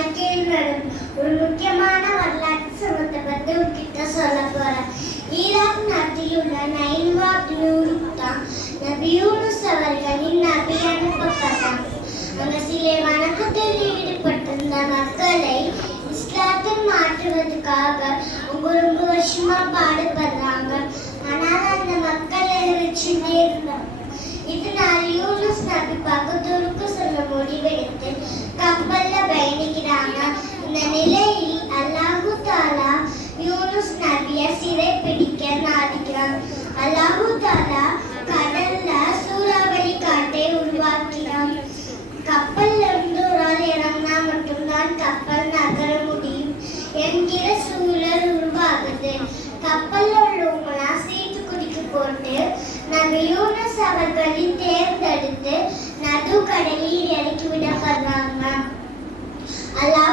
வாழ்க்கையில் ஒரு முக்கியமான வரலாற்று சம்பவத்தை பற்றி உங்ககிட்ட சொல்ல போறேன் ஈராக் நாட்டில் உள்ள நைன்வா நூருக்கு தான் நபி யூனுஸ் அவர்களின் நபி அனுப்பப்பட்டார். அங்க சிலை வணக்கத்தில் ஈடுபட்டிருந்த மக்களை இஸ்லாத்தில் மாற்றுவதற்காக ரொம்ப ரொம்ப வருஷமா பாடுபடுறாங்க. ஆனால் அந்த மக்கள் எரிச்சுட்டே இருந்தாங்க இதனால் யூனுஸ் நபி பக்கத்தூருக்கு செல்ல முடிவெடுத்து கப்பல்ல பயணிக்கிறாங்க இந்த நிலையில் அல்லாஹு தாலா யூனுஸ் நபிய சிறை பிடிக்க நாடுகிறான் அல்லாஹு தாலா கடல்ல சூறாவளி காட்டை உருவாக்கினான். கப்பல்ல இருந்து ஒரு ஆள் இறங்கினா மட்டும்தான் கப்பல் நகர முடியும் என்கிற சூழல் உருவாகுது. கப்பல்ல உள்ளவங்களா சீட்டு குடிக்க போட்டு நம்ம யூனஸ் அவர்களின் தேர்ந்தெடுத்து நடு இறக்கி விடப்படுறாங்க. அல்லாஹ்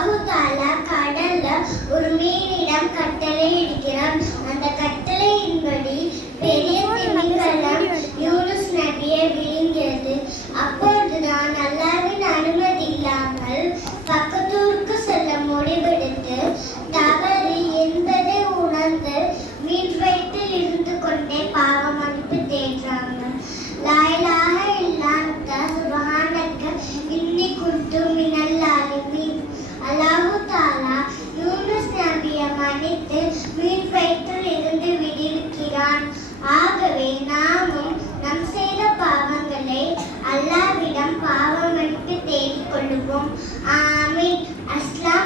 கடல்ல ஒரு மீனிடம் கட்டளை இடுகிறான். அந்த கட்டளையின்படி பெரிய திமிங்கலம் யூனுஸ் நபியை விழுங்கிறது அப்பொழுதுதான் அல்லாவின் அனுமதி இல்லாமல் பக்கத்தூருக்கு செல்ல முடிவெடுத்து தவறு என்பதை உணர்ந்து வீட்டு வயிற்றில் இருந்து கொண்டே பாவம் لا إله إلا أنت سبحانك إني كنت من Aslan.